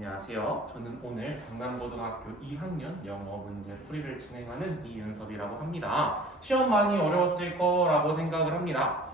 안녕하세요. 저는 오늘 강남고등학교 2학년 영어 문제 풀이를 진행하는 이윤섭이라고 합니다. 시험 많이 어려웠을 거라고 생각을 합니다.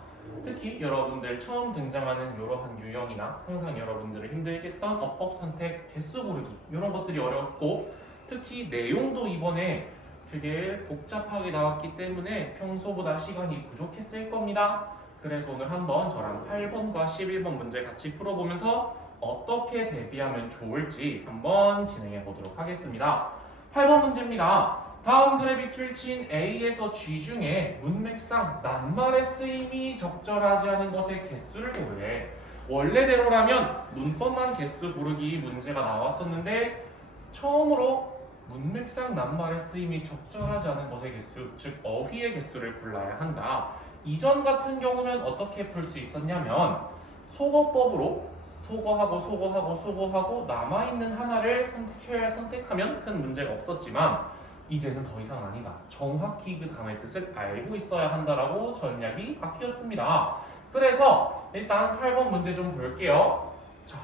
특히 여러분들 처음 등장하는 이러한 유형이나 항상 여러분들을 힘들게 했던 어법 선택, 개수 고르기 이런 것들이 어려웠고 특히 내용도 이번에 되게 복잡하게 나왔기 때문에 평소보다 시간이 부족했을 겁니다. 그래서 오늘 한번 저랑 8번과 11번 문제 같이 풀어보면서 어떻게 대비하면 좋을지 한번 진행해 보도록 하겠습니다. 8번 문제입니다. 다음 그래픽 출신 A에서 G 중에 문맥상 낱말의 쓰임이 적절하지 않은 것의 개수를 고르래. 원래대로라면 문법만 개수 고르기 문제가 나왔었는데 처음으로 문맥상 낱말의 쓰임이 적절하지 않은 것의 개수, 즉 어휘의 개수를 골라야 한다. 이전 같은 경우는 어떻게 풀 수 있었냐면 소거법으로 소거하고 남아있는 하나를 선택하면 큰 문제가 없었지만 이제는 더 이상 아니다. 정확히 그 단어의 뜻을 알고 있어야 한다라고 전략이 바뀌었습니다. 그래서 일단 8번 문제 좀 볼게요. 자,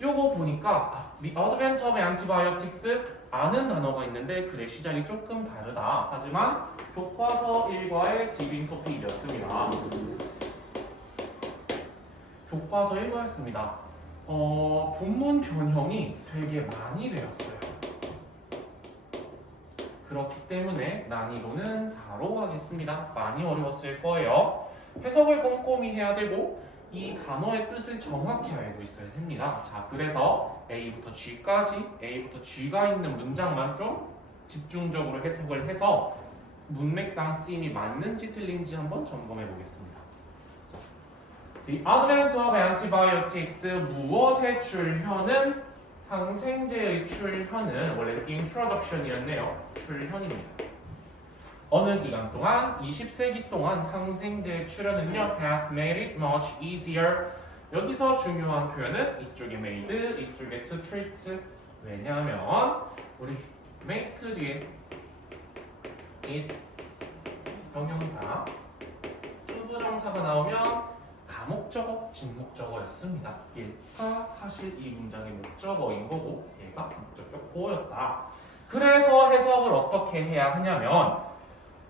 요거 보니까 The Advent of Antibiotics 아는 단어가 있는데 글의 시작이 조금 다르다. 하지만 교과서 1과의 디빙 토픽이었습니다. 교과서 1과였습니다. 본문 변형이 되게 많이 되었어요. 그렇기 때문에 난이도는 4로 하겠습니다. 많이 어려웠을 거예요. 해석을 꼼꼼히 해야 되고 이 단어의 뜻을 정확히 알고 있어야 됩니다. 자, 그래서 A부터 G가 있는 문장만 좀 집중적으로 해석을 해서 문맥상 쓰임이 맞는지 틀린지 한번 점검해 보겠습니다. The advent of antibiotics 무엇의 출현은 항생제의 출현은 원래 introduction이었네요. 출현입니다. 어느 기간 동안 20세기 동안 항생제의 출현은요 has made it much easier. 여기서 중요한 표현은 이쪽에 made, 이쪽에 to treat. 왜냐하면 우리 make 뒤에 it 형용사 투부정사가 나오면 가목적어, 진목적어였습니다. 얘가 사실 이 문장의 목적어인 거고 얘가 목적격 보호였다. 그래서 해석을 어떻게 해야 하냐면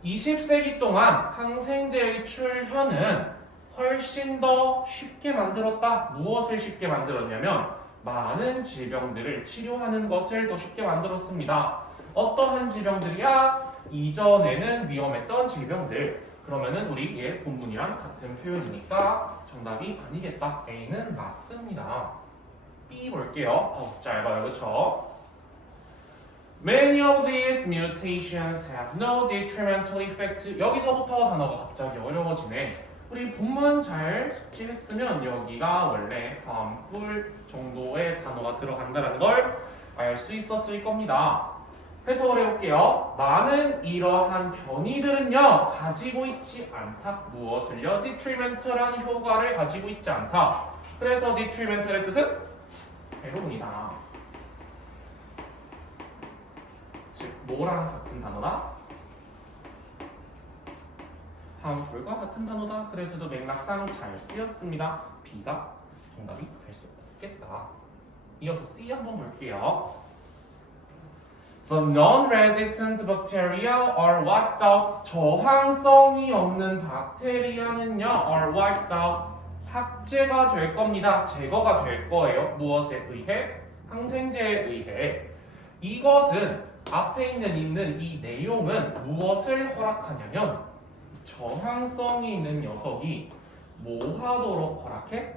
20세기 동안 항생제의 출현은 훨씬 더 쉽게 만들었다. 무엇을 쉽게 만들었냐면 많은 질병들을 치료하는 것을 더 쉽게 만들었습니다. 어떠한 질병들이야? 이전에는 위험했던 질병들. 그러면은 우리 얘 본문이랑 같은 표현이니까 정답이 아니겠다. A는 맞습니다. B 볼게요. 짧아요, 그렇죠? Many of these mutations have no detrimental effect. 여기서부터 단어가 갑자기 어려워지네. 우리 본문 잘 숙지했으면 여기가 원래 harmful 정도의 단어가 들어간다는 걸 알 수 있었을 겁니다. 해석을 해볼게요. 많은 이러한 변이들은요 가지고 있지 않다. 무엇을요? detrimental한 효과를 가지고 있지 않다. 그래서 detrimental의 뜻은 해로운이다. 즉 뭐랑 같은 단어다? harmful과 같은 단어다. 그래서도 맥락상 잘 쓰였습니다. B가 정답이 될 수 없겠다. 이어서 C 한번 볼게요. The non-resistant bacteria are wiped out. 저항성이 없는 박테리아는요 are wiped out. 삭제가 될 겁니다. 제거가 될 거예요. 무엇에 의해? 항생제에 의해. 이것은 앞에 있는 이 내용은 무엇을 허락하냐면 저항성이 있는 녀석이 뭐 하도록 허락해?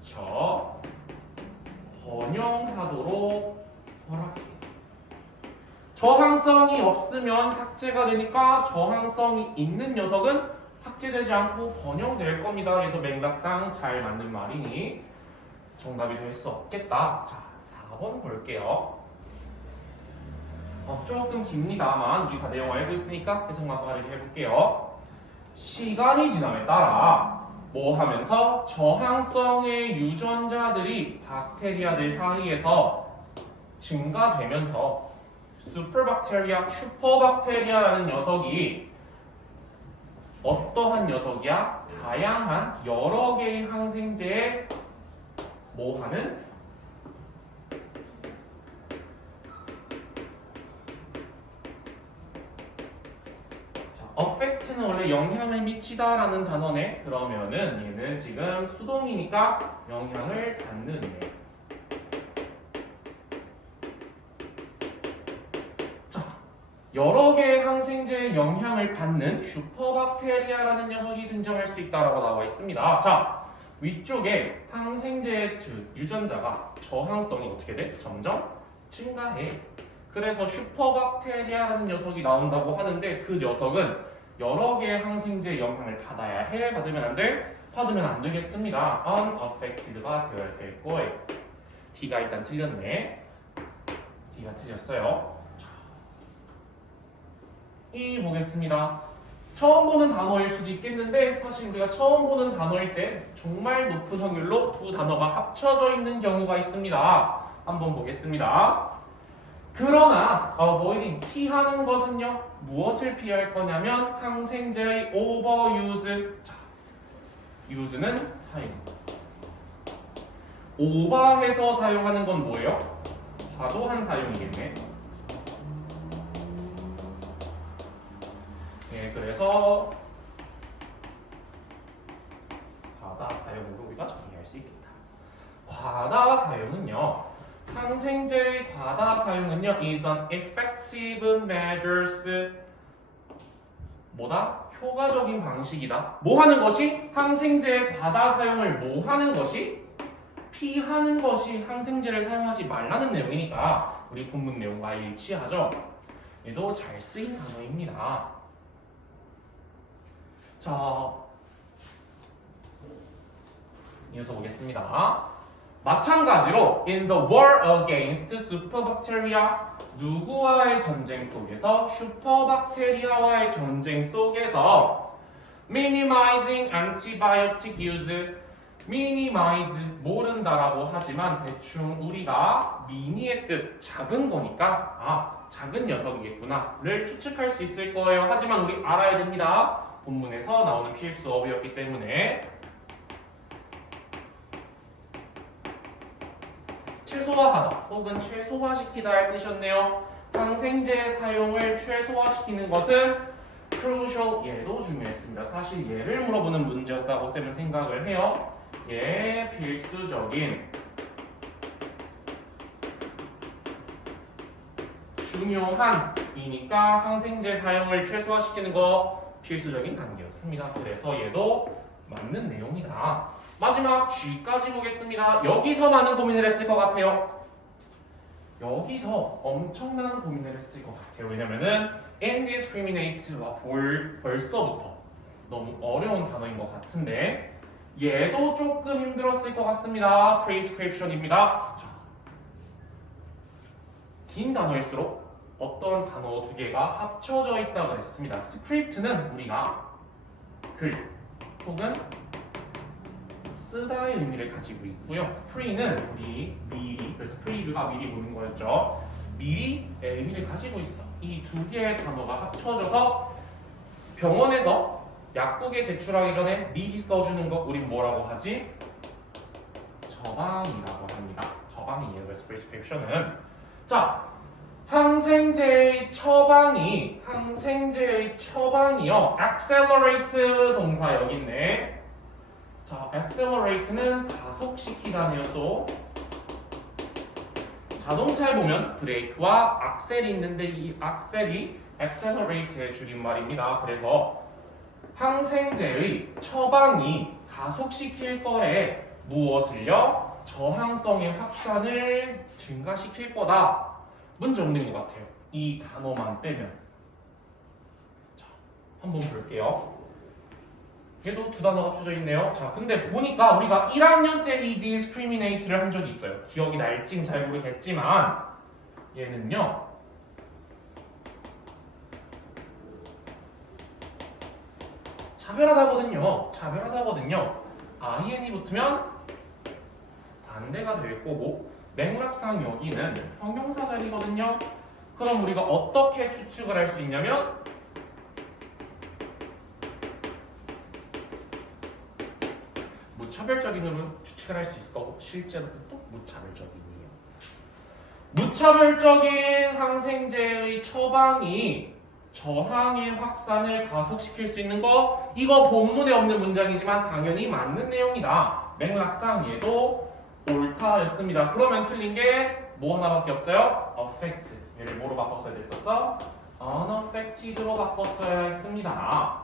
그쵸? 번영하도록 허락해. 저항성이 없으면 삭제가 되니까 저항성이 있는 녀석은 삭제되지 않고 번영될 겁니다. 얘도 맥락상 잘 맞는 말이니 정답이 될 수 없겠다. 자, 4번 볼게요. 조금 깁니다만 우리 다 내용 알고 있으니까 해석만 빠르게 해볼게요. 시간이 지남에 따라 뭐 하면서 저항성의 유전자들이 박테리아들 사이에서 증가되면서 슈퍼박테리아라는 녀석이 어떠한 녀석이야? 다양한 여러 개의 항생제에 뭐 하는? affect는 원래 영향을 미치다라는 단어네. 그러면은 얘는 지금 수동이니까 영향을 받는 애. 자, 여러 개의 항생제의 영향을 받는 슈퍼박테리아라는 녀석이 등장할 수 있다라고 나와 있습니다. 자, 위쪽에 항생제의 유전자가 저항성이 어떻게 돼? 점점 증가해. 그래서 슈퍼박테리아라는 녀석이 나온다고 하는데 그 녀석은 여러 개의 항생제의 영향을 받아야 해? 받으면 안 돼? 받으면 안 되겠습니다. unaffected가 되어야 될 거예요. D가 일단 틀렸네. D가 틀렸어요. 자, E 보겠습니다. 처음 보는 단어일 수도 있겠는데 사실 우리가 처음 보는 단어일 때 정말 높은 확률로 두 단어가 합쳐져 있는 경우가 있습니다. 한번 보겠습니다. 그러나 avoiding 피하는 것은요 무엇을 피할 거냐면 항생제의 overuse. 자, use는 사용. 오버해서 사용하는 건 뭐예요? 과도한 사용이겠네. 네, 그래서 과다 사용으로 우리가 정리할 수 있겠다. 과다 사용은요. 항생제의 과다 사용은요 is an effective measures 뭐다? 효과적인 방식이다. 뭐 하는 것이? 항생제의 과다 사용을 뭐 하는 것이? 피하는 것이 항생제를 사용하지 말라는 내용이니까 우리 본문 내용과 일치하죠. 얘도 잘 쓰인 단어입니다. 자, 이어서 보겠습니다. 마찬가지로 in the war against superbacteria 누구와의 전쟁 속에서 슈퍼박테리아와의 전쟁 속에서 minimizing antibiotic use minimize 모른다라고 하지만 대충 우리가 미니의 뜻 작은 거니까 작은 녀석이겠구나를 추측할 수 있을 거예요. 하지만 우리 알아야 됩니다. 본문에서 나오는 필수 어휘였기 때문에 최소화하다 혹은 최소화시키다 할 뜻이었네요. 항생제 사용을 최소화시키는 것은 crucial 얘도 중요했습니다. 사실 얘를 물어보는 문제였다고 쌤은 생각을 해요. 얘 필수적인 중요한이니까 항생제 사용을 최소화시키는 거 필수적인 단계였습니다. 그래서 얘도 맞는 내용이다. 마지막 G까지 보겠습니다. 여기서 많은 고민을 했을 것 같아요. 여기서 엄청난 고민을 했을 것 같아요. 왜냐면은 indiscriminate와 벌써부터 너무 어려운 단어인 것 같은데 얘도 조금 힘들었을 것 같습니다. prescription입니다. 긴 단어일수록 어떤 단어 두 개가 합쳐져 있다고 했습니다. script는 우리가 글 혹은 쓰다의 의미를 가지고 있고요. pre는 우리 미리, 그래서 preview가 미리 보는 거였죠. 미리의 의미를 가지고 있어. 이 두 개의 단어가 합쳐져서 병원에서 약국에 제출하기 전에 미리 써주는 거 우린 뭐라고 하지? 처방이라고 합니다. 처방이에요. 그래서 prescription은 자, 항생제의 처방이요. accelerate 동사 여기 있네. 자, accelerate는 가속시키다네요. 또 자동차에 보면 브레이크와 악셀이 있는데 이 악셀이 accelerate의 줄임말입니다. 그래서 항생제의 처방이 가속시킬 거에 무엇을요? 저항성의 확산을 증가시킬 거다. 문제 없는 것 같아요. 이 단어만 빼면. 자, 한번 볼게요. 얘도 두 단어가 합쳐져 있네요. 자, 근데 보니까 우리가 1학년 때 이 discriminate를 한 적이 있어요. 기억이 날진 잘 모르겠지만 얘는요. 차별하다거든요. IN이 붙으면 반대가 될 거고 맥락상 여기는 형용사 자리거든요. 그럼 우리가 어떻게 추측을 할 수 있냐면 무차별적인으로 추측을 할 수 있을 거고 실제로도 또 무차별적인 항생제의 처방이 저항의 확산을 가속시킬 수 있는 거 이거 본문에 없는 문장이지만 당연히 맞는 내용이다. 맥락상 얘도 옳다였습니다. 그러면 틀린 게 뭐 하나밖에 없어요? affect. 얘를 뭐로 바꿨어야 됐었어? unaffected로 바꿨어야 했습니다.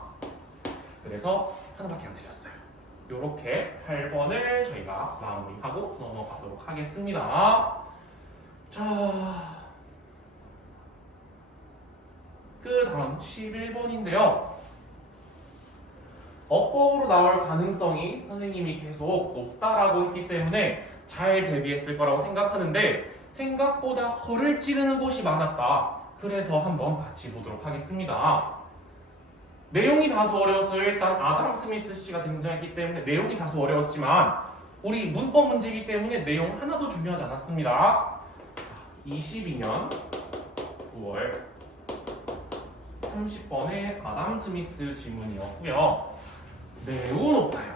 그래서 하나밖에 안 틀렸어요. 요렇게 8번을 저희가 마무리하고 넘어가도록 하겠습니다. 자, 그 다음 11번인데요. 어법으로 나올 가능성이 선생님이 계속 높다라고 했기 때문에 잘 대비했을 거라고 생각하는데 생각보다 허를 찌르는 곳이 많았다. 그래서 한번 같이 보도록 하겠습니다. 내용이 다소 어려웠어요. 일단 아담 스미스 씨가 등장했기 때문에 내용이 다소 어려웠지만 우리 문법 문제이기 때문에 내용 하나도 중요하지 않았습니다. 22년 9월 30번의 아담 스미스 지문이었고요. 매우 높아요.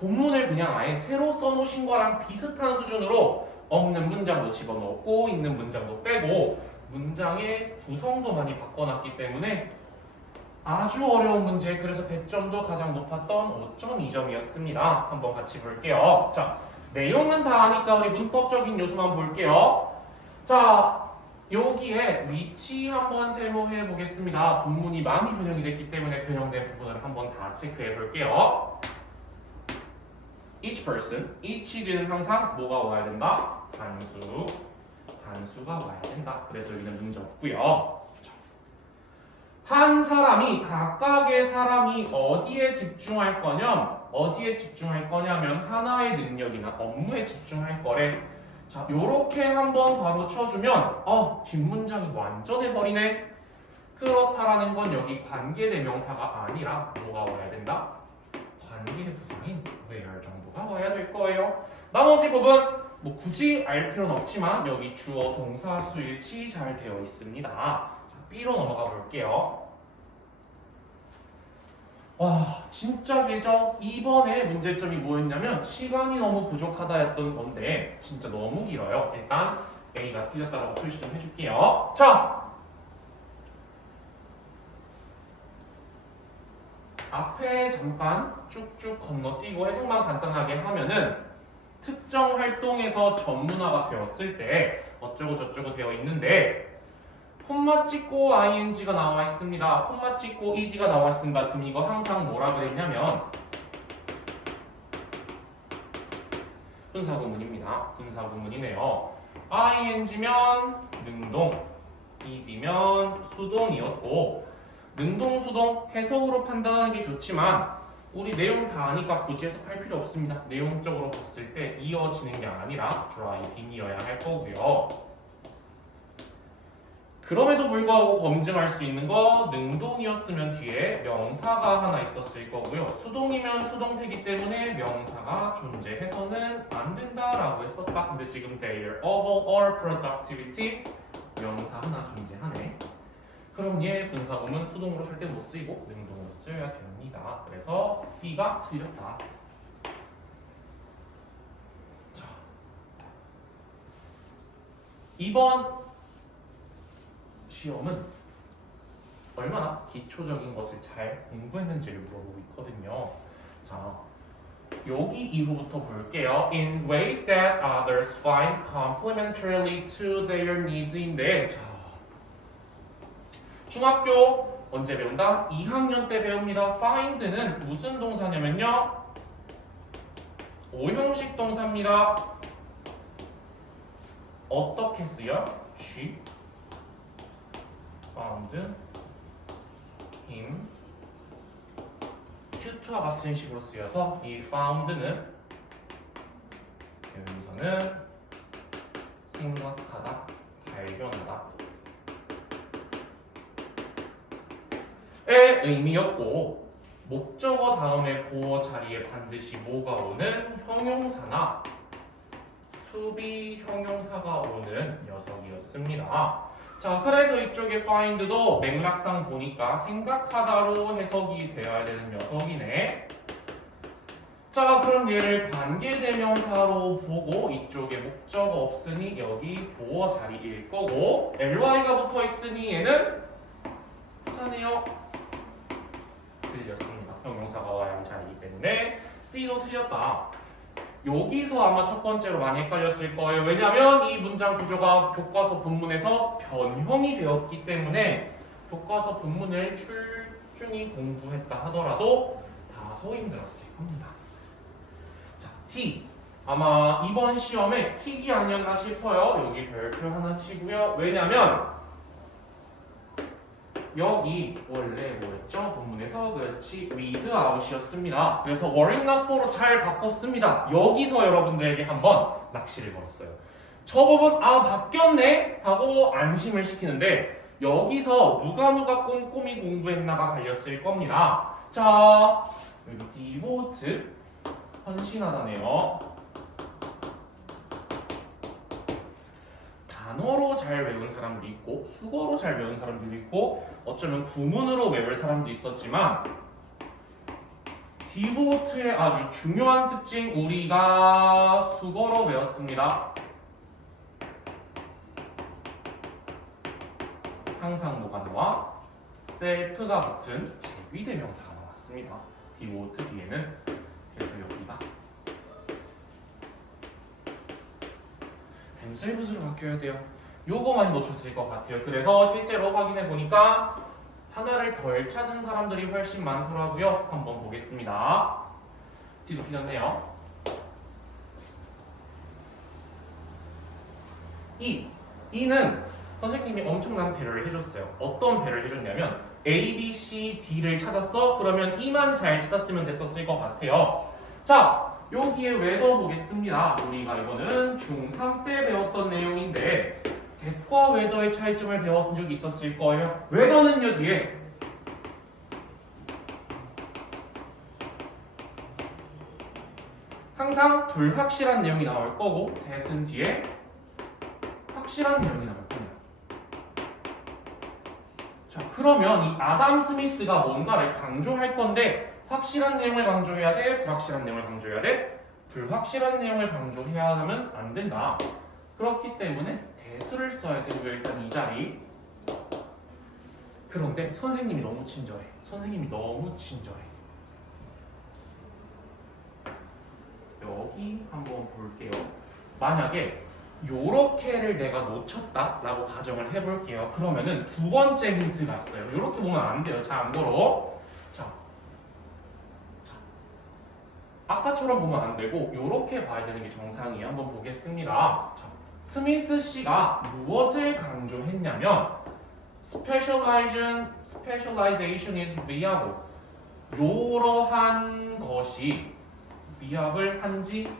본문을 그냥 아예 새로 써놓으신 거랑 비슷한 수준으로 없는 문장도 집어넣고 있는 문장도 빼고 문장의 구성도 많이 바꿔놨기 때문에 아주 어려운 문제, 그래서 100점도 가장 높았던 5.2점이었습니다. 한번 같이 볼게요. 자, 내용은 다 아니까 우리 문법적인 요소만 볼게요. 자, 여기에 위치 한번 세모해 보겠습니다. 본문이 많이 변형이 됐기 때문에 변형된 부분을 한번 다 체크해 볼게요. each person, each 뒤는 항상 뭐가 와야 된다? 단수가 와야 된다. 그래서 여기는 문제 없고요. 한 사람이 각각의 사람이 어디에 집중할 거냐면 하나의 능력이나 업무에 집중할 거래. 자, 요렇게 한번 바로 쳐주면 뒷문장이 완전해버리네. 그렇다라는 건 여기 관계대명사가 아니라 뭐가 와야 된다? 관계부사인 where 정도가 와야 될 거예요. 나머지 부분 뭐 굳이 알 필요는 없지만 여기 주어 동사 수일치 잘 되어 있습니다. 자, B로 넘어가 볼게요. 와, 진짜 길죠? 이번에 문제점이 뭐였냐면 시간이 너무 부족하다였던 건데 진짜 너무 길어요. 일단 A가 틀렸다라고 표시 좀 해줄게요. 자, 앞에 잠깐 쭉쭉 건너뛰고 해석만 간단하게 하면은 특정 활동에서 전문화가 되었을 때 어쩌고 저쩌고 되어 있는데 콤마 찍고 ing가 나와 있습니다. 콤마 찍고 ed가 나와 있습니다. 그럼 이거 항상 뭐라 그랬냐면 분사구문입니다. 분사구문이네요. ing면 능동, ed면 수동이었고 능동, 수동 해석으로 판단하는 게 좋지만 우리 내용 다 아니까 굳이 해석할 필요 없습니다. 내용적으로 봤을 때 이어지는 게 아니라 드라이빙이어야 할 거고요. 그럼에도 불구하고 검증할 수 있는 거 능동이었으면 뒤에 명사가 하나 있었을 거고요. 수동이면 수동태기 때문에 명사가 존재해서는 안 된다라고 했었다. 근데 지금 their overall productivity 명사 하나 존재하네. 그럼 얘 분사구문 수동으로 절대 못 쓰이고 능동으로 쓰여야 됩니다. 그래서 B가 틀렸다. 자, 이번 시험은 얼마나 기초적인 것을 잘 공부했는지를 물어보고 있거든요. 자, 여기 이후부터 볼게요. In ways that others find complementarily to their needs인데, 자, 중학교 언제 배운다? 2학년 때 배웁니다. find는 무슨 동사냐면요, 오형식 동사입니다. 어떻게 쓰여? She found him. shoot와 같은 식으로 쓰여서 이 found는 여기서는 생각하다, 발견하다 의 의미였고, 목적어 다음에 보어 자리에 반드시 뭐가 오는 형용사나 to be 형용사가 오는 녀석이었습니다. 자, 그래서 이쪽에 find도 맥락상 보니까 생각하다로 해석이 되어야 되는 녀석이네. 자, 그럼 얘를 관계대명사로 보고 이쪽에 목적어 없으니 여기 보어 자리일 거고 ly가 붙어 있으니 얘는 부사네요. 틀렸습니다. 형용사가 와야 하는 자리이기 때문에 C도 틀렸다. 여기서 아마 첫 번째로 많이 헷갈렸을 거예요. 왜냐하면 이 문장 구조가 교과서 본문에서 변형이 되었기 때문에 교과서 본문을 출중히 공부했다 하더라도 다소 힘들었을 겁니다. 자, T. 아마 이번 시험에 킥이 아니었나 싶어요. 여기 별표 하나 치고요. 왜냐면 여기 원래 뭐였죠? 본문에서 그렇지 read out이었습니다. 그래서 worrying not for로 잘 바꿨습니다. 여기서 여러분들에게 한번 낚시를 걸었어요. 저 부분 바뀌었네 하고 안심을 시키는데 여기서 누가 꼼꼼히 공부했나가 갈렸을 겁니다. 자, 여기 devote 헌신하다네요. 단어로 잘 외운 사람도 있고 수거로 잘 외운 사람도 있고 어쩌면 구문으로 외울 사람도 있었지만 디보트의 아주 중요한 특징 우리가 수거로 외웠습니다. 항상 뭐가 나와? 셀프가 붙은 제귀대명사가 나왔습니다. 디보트 뒤에는 그래서 여기가 댄셀붓으로 바뀌어야 돼요. 요거만 놓쳤을 것 같아요. 그래서 실제로 확인해 보니까 하나를 덜 찾은 사람들이 훨씬 많더라고요. 한번 보겠습니다. 뒤로 피었네요. E는 선생님이 엄청난 배려를 해줬어요. 어떤 배려를 해줬냐면 A, B, C, D를 찾았어? 그러면 E만 잘 찾았으면 됐었을 것 같아요. 자, 여기에 웨더 보겠습니다. 우리가 이거는 중3 때 배웠던 내용인데 that과 웨더의 차이점을 배웠던 적이 있었을 거예요. 웨더는요 뒤에 항상 불확실한 내용이 나올 거고 that은 뒤에 확실한 내용이 나올 겁니다. 자, 그러면 이 아담 스미스가 뭔가를 강조할 건데 확실한 내용을 강조해야 돼? 불확실한 내용을 강조해야 돼? 불확실한 내용을 강조해야 하면 안 된다. 그렇기 때문에 대수를 써야 되고요. 일단 이 자리. 그런데 선생님이 너무 친절해. 선생님이 너무 친절해. 여기 한번 볼게요. 만약에 요렇게를 내가 놓쳤다 라고 가정을 해볼게요. 그러면은 두 번째 힌트가 있어요. 요렇게 보면 안 돼요. 잘 안 걸어. 자, 아까처럼 보면 안 되고 요렇게 봐야 되는 게 정상이에요. 한번 보겠습니다. 자, 스미스 씨가 무엇을 강조했냐면 specialization is viable. 요러한 것이 viable 한지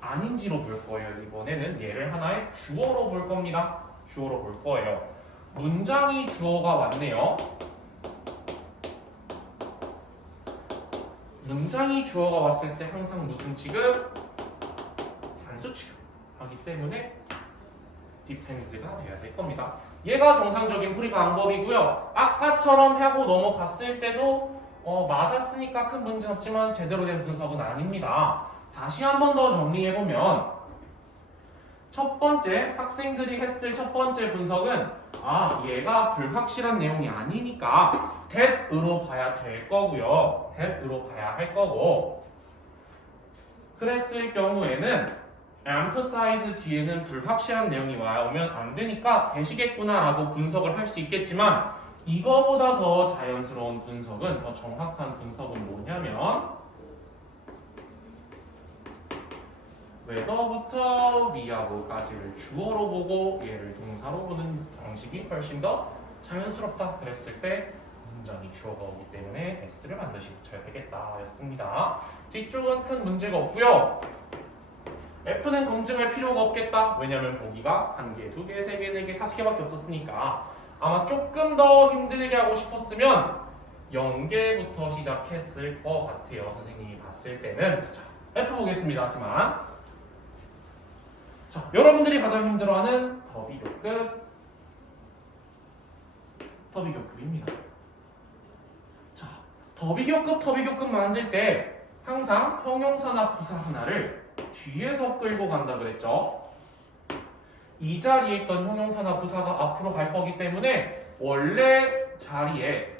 아닌지로 볼 거예요. 이번에는 얘를 하나의 주어로 볼 겁니다. 주어로 볼 거예요. 문장이 주어가 왔네요. 문장이 주어가 왔을 때 항상 무슨 취급? 단수 취급하기 때문에 디펜스가 돼야 될 겁니다. 얘가 정상적인 풀이 방법이고요. 아까처럼 하고 넘어갔을 때도 맞았으니까 큰 문제 없지만 제대로 된 분석은 아닙니다. 다시 한 번 더 정리해보면 첫 번째 학생들이 했을 첫 번째 분석은 얘가 불확실한 내용이 아니니까 that으로 봐야 될 거고요. that으로 봐야 할 거고 그랬을 경우에는 emphasize 뒤에는 불확실한 내용이 오면 안 되니까 되시겠구나 라고 분석을 할 수 있겠지만 이거보다 더 자연스러운 분석은 더 정확한 분석은 뭐냐면 whether부터 viable까지를 주어로 보고 얘를 동사로 보는 방식이 훨씬 더 자연스럽다 그랬을 때 문장이 주어가 오기 때문에 s를 반드시 붙여야 되겠다 였습니다. 뒤쪽은 큰 문제가 없고요. F는 검증할 필요가 없겠다. 왜냐면 보기가 1개, 2개, 3개, 4개, 5개밖에 없었으니까 아마 조금 더 힘들게 하고 싶었으면 0개부터 시작했을 것 같아요. 선생님이 봤을 때는. 자, F 보겠습니다. 하지만 자, 여러분들이 가장 힘들어하는 더비교급입니다. 자, 더비교급 만들 때 항상 형용사나 부사 하나를 뒤에서 끌고 간다 그랬죠. 이 자리에 있던 형용사나 부사가 앞으로 갈 거기 때문에 원래 자리에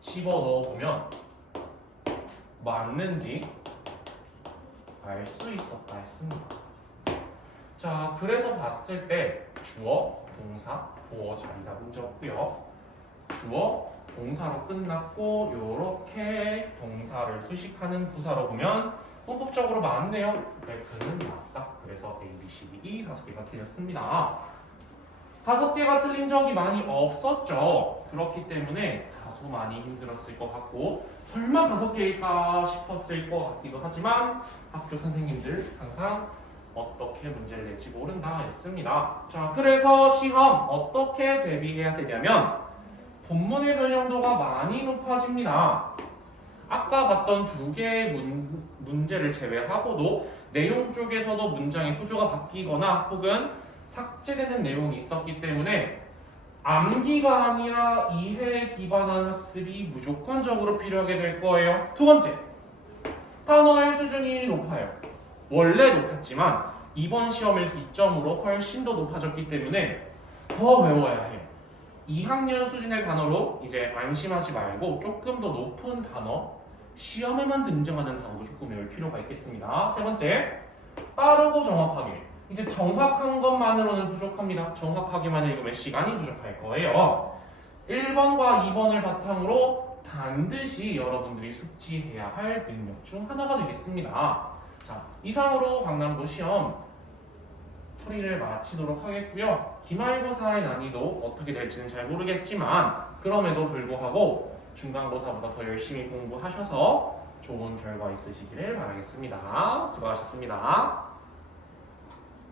집어넣어 보면 맞는지 알 수 있었다 했습니다. 자, 그래서 봤을 때 주어, 동사, 보어 자리가 문제 없고요. 주어, 동사로 끝났고 요렇게 동사를 수식하는 부사로 보면 문법적으로 맞네요. F는 맞다. 그래서 A, B, C, D, E 5개가 틀렸습니다. 5개가 틀린 적이 많이 없었죠. 그렇기 때문에 다소 많이 힘들었을 것 같고 설마 5개일까 싶었을 것 같기도 하지만 학교 선생님들 항상 어떻게 문제를 낼지 모른다 했습니다. 자, 그래서 시험 어떻게 대비해야 되냐면 본문의 변형도가 많이 높아집니다. 아까 봤던 2개의 문제를 제외하고도 내용 쪽에서도 문장의 구조가 바뀌거나 혹은 삭제되는 내용이 있었기 때문에 암기가 아니라 이해에 기반한 학습이 무조건적으로 필요하게 될 거예요. 2번째, 단어의 수준이 높아요. 원래 높았지만 이번 시험을 기점으로 훨씬 더 높아졌기 때문에 더 외워야 해요. 2학년 수준의 단어로 이제 안심하지 말고 조금 더 높은 단어, 시험에만 등장하는 단어도 조금 외울 필요가 있겠습니다. 3번째, 빠르고 정확하게. 이제 정확한 것만으로는 부족합니다. 정확하게만 읽으면 시간이 부족할 거예요. 1번과 2번을 바탕으로 반드시 여러분들이 숙지해야 할 능력 중 하나가 되겠습니다. 자, 이상으로 강남도 시험 풀이를 마치도록 하겠고요. 기말고사의 난이도 어떻게 될지는 잘 모르겠지만 그럼에도 불구하고 중간고사보다 더 열심히 공부하셔서 좋은 결과 있으시기를 바라겠습니다. 수고하셨습니다.